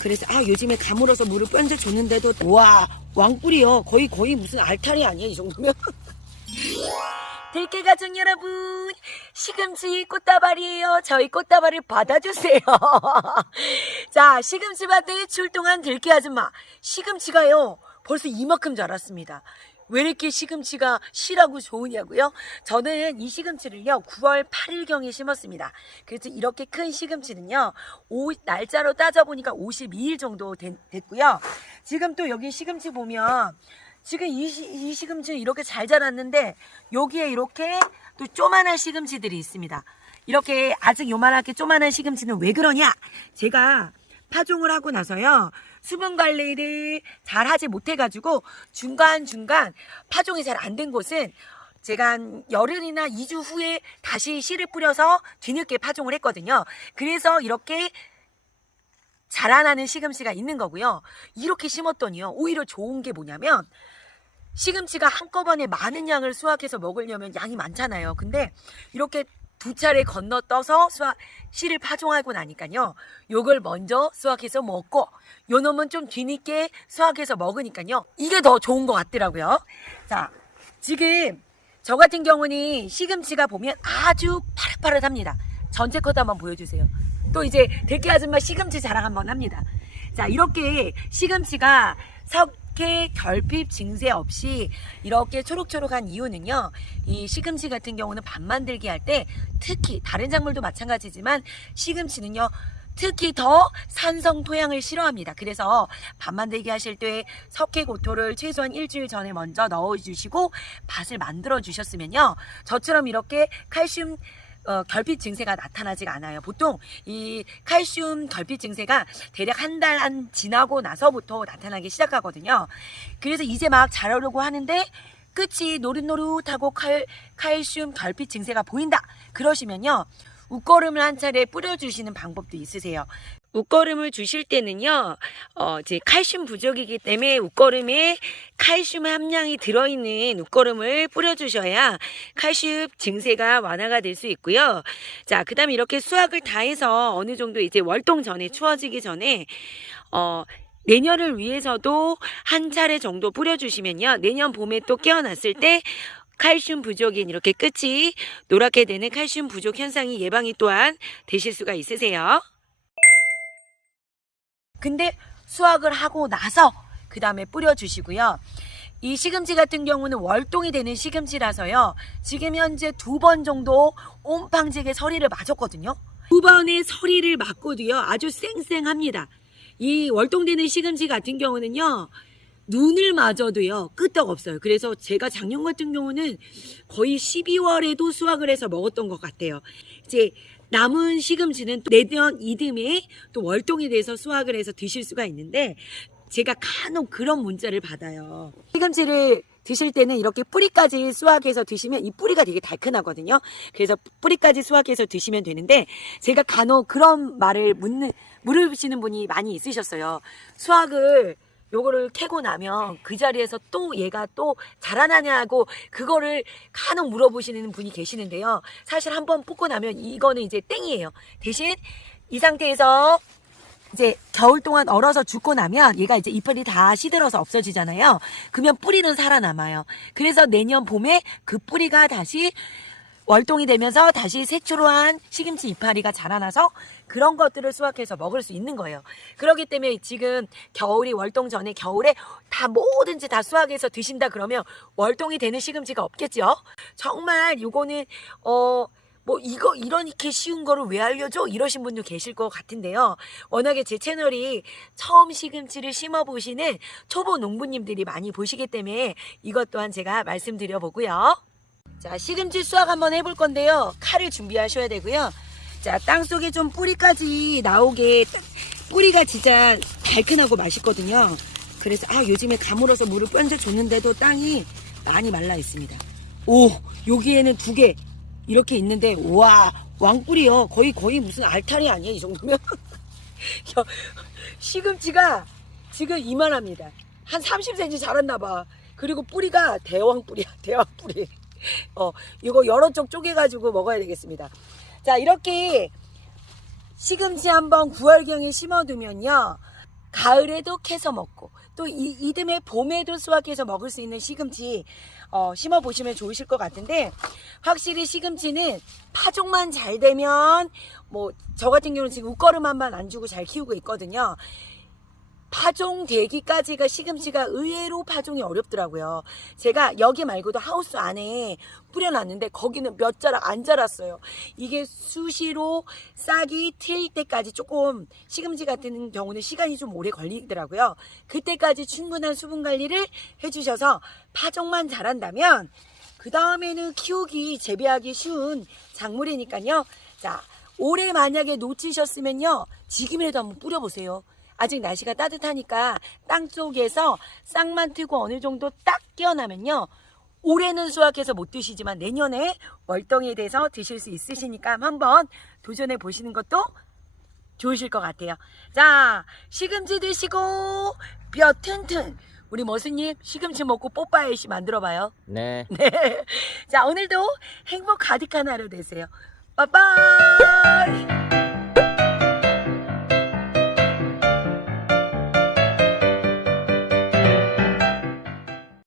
그래서 요즘에 가물어서 물을 뻔져 줬는데도 와 왕뿔이요. 거의 무슨 알타리 아니야 이 정도면. 들깨 가족 여러분, 시금치 꽃다발이에요. 저희 꽃다발을 받아주세요. 자, 시금치밭에 출동한 들깨 아줌마, 시금치가요 벌써 이만큼 자랐습니다. 왜 이렇게 시금치가 실하고 좋으냐고요? 저는 이 시금치를요 9월 8일경에 심었습니다. 그래서 이렇게 큰 시금치는요 날짜로 따져보니까 52일 정도 됐고요. 지금 또 여기 시금치 보면 지금 이 시금치는 이렇게 잘 자랐는데 여기에 이렇게 또 조만한 시금치들이 있습니다. 이렇게 아직 요만하게 조만한 시금치는 왜 그러냐? 제가 파종을 하고 나서요 수분 관리를 잘 하지 못해가지고 중간중간 파종이 잘 안 된 곳은 제가 한 열흘이나 2주 후에 다시 씨를 뿌려서 뒤늦게 파종을 했거든요. 그래서 이렇게 자라나는 시금치가 있는 거고요. 이렇게 심었더니요 오히려 좋은 게 뭐냐면 시금치가 한꺼번에 많은 양을 수확해서 먹으려면 양이 많잖아요. 근데 이렇게 두 차례 건너 떠서 씨를 파종하고 나니까요 요걸 먼저 수확해서 먹고 요 놈은 좀 뒤늦게 수확해서 먹으니까요 이게 더 좋은 것 같더라고요. 자, 지금 저 같은 경우는 시금치가 보면 아주 파릇파릇합니다. 전체 컷 한번 보여주세요. 또 이제 들깨 아줌마 시금치 자랑 한번 합니다. 자, 이렇게 시금치가 석회, 결핍 증세 없이 이렇게 초록초록한 이유는요 이 시금치 같은 경우는 밥 만들기 할 때 특히 다른 작물도 마찬가지지만 시금치는요 특히 더 산성 토양을 싫어합니다. 그래서 밥 만들기 하실 때 석회 고토를 최소한 일주일 전에 먼저 넣어주시고 밭을 만들어 주셨으면요 저처럼 이렇게 칼슘 결핍 증세가 나타나지가 않아요. 보통 이 칼슘 결핍 증세가 대략 한 달 지나고 나서부터 나타나기 시작하거든요. 그래서 이제 막 자라려고 하는데 끝이 노릇노릇하고 칼슘 결핍 증세가 보인다. 그러시면요 웃거름을 한 차례 뿌려주시는 방법도 있으세요. 웃거름을 주실 때는요, 이제 칼슘 부족이기 때문에 웃거름에 칼슘 함량이 들어있는 웃거름을 뿌려주셔야 칼슘 증세가 완화가 될 수 있고요. 자, 그 다음에 이렇게 수확을 다 해서 어느 정도 이제 월동 전에 추워지기 전에, 내년을 위해서도 한 차례 정도 뿌려주시면요, 내년 봄에 또 깨어났을 때 칼슘 부족인 이렇게 끝이 노랗게 되는 칼슘 부족 현상이 예방이 또한 되실 수가 있으세요. 근데 수확을 하고 나서 그 다음에 뿌려주시고요. 이 시금치 같은 경우는 월동이 되는 시금치라서요. 지금 현재 2번 정도 옴팡지게 서리를 맞았거든요. 2번의 서리를 맞고도요. 아주 쌩쌩합니다. 이 월동되는 시금치 같은 경우는요. 눈을 맞아도요 끄떡 없어요. 그래서 제가 작년 같은 경우는 거의 12월에도 수확을 해서 먹었던 것 같아요. 이제 남은 시금치는 또 내년 이듬해 또 월동이 돼서 수확을 해서 드실 수가 있는데 제가 간혹 그런 문자를 받아요. 시금치를 드실 때는 이렇게 뿌리까지 수확해서 드시면 이 뿌리가 되게 달큰하거든요. 그래서 뿌리까지 수확해서 드시면 되는데 제가 간혹 그런 말을 물으시는 분이 많이 있으셨어요. 수확을 요거를 캐고 나면 그 자리에서 또 얘가 또 자라나냐고 그거를 간혹 물어보시는 분이 계시는데요. 사실 한번 뽑고 나면 이거는 이제 땡이에요. 대신 이 상태에서 이제 겨울 동안 얼어서 죽고 나면 얘가 이제 잎이 다 시들어서 없어지잖아요. 그러면 뿌리는 살아남아요. 그래서 내년 봄에 그 뿌리가 다시 월동이 되면서 다시 새초로한 시금치 이파리가 자라나서 그런 것들을 수확해서 먹을 수 있는 거예요. 그렇기 때문에 지금 겨울이 월동 전에 겨울에 다 뭐든지 다 수확해서 드신다 그러면 월동이 되는 시금치가 없겠죠. 정말 요거는 뭐 이거 이렇게 쉬운 거를 왜 알려줘? 이러신 분도 계실 것 같은데요. 워낙에 제 채널이 처음 시금치를 심어보시는 초보 농부님들이 많이 보시기 때문에 이것 또한 제가 말씀드려 보고요. 자, 시금치 수확 한번 해볼 건데요. 칼을 준비하셔야 되고요. 자, 땅속에 좀 뿌리까지 나오게 뿌리가 진짜 달큰하고 맛있거든요. 그래서 요즘에 가물어서 물을 뻔져 줬는데도 땅이 많이 말라 있습니다. 오, 여기에는 2개 이렇게 있는데 와 왕뿔이요. 거의 무슨 알타리 아니야 이 정도면. 시금치가 지금 이만합니다. 한 30cm 자랐나 봐. 그리고 뿌리가 대왕뿔이야. 대왕뿔이. 이거 여러 쪽 쪼개가지고 먹어야 되겠습니다. 자, 이렇게 시금치 한번 9월경에 심어두면요 가을에도 캐서 먹고 또 이듬해 봄에도 수확해서 먹을 수 있는 시금치 심어 보시면 좋으실 것 같은데, 확실히 시금치는 파종만 잘 되면, 뭐 저 같은 경우는 지금 웃거름만 안 주고 잘 키우고 있거든요. 파종되기까지가 시금치가 의외로 파종이 어렵더라고요. 제가 여기 말고도 하우스 안에 뿌려놨는데 거기는 몇 자락 안 자랐어요. 이게 수시로 싹이 트일 때까지 조금, 시금치 같은 경우는 시간이 좀 오래 걸리더라고요. 그때까지 충분한 수분 관리를 해주셔서 파종만 잘한다면 그 다음에는 키우기, 재배하기 쉬운 작물이니까요. 자, 올해 만약에 놓치셨으면요, 지금이라도 한번 뿌려보세요. 아직 날씨가 따뜻하니까 땅 속에서 싹만 트고 어느 정도 딱 깨어나면요, 올해는 수확해서 못 드시지만 내년에 월덩이 돼서 드실 수 있으시니까 한번 도전해 보시는 것도 좋으실 것 같아요. 자, 시금치 드시고 뼈 튼튼, 우리 머스님 시금치 먹고 뽀빠이씨 만들어봐요. 네. 네. 자, 오늘도 행복 가득한 하루 되세요. 빠빠이.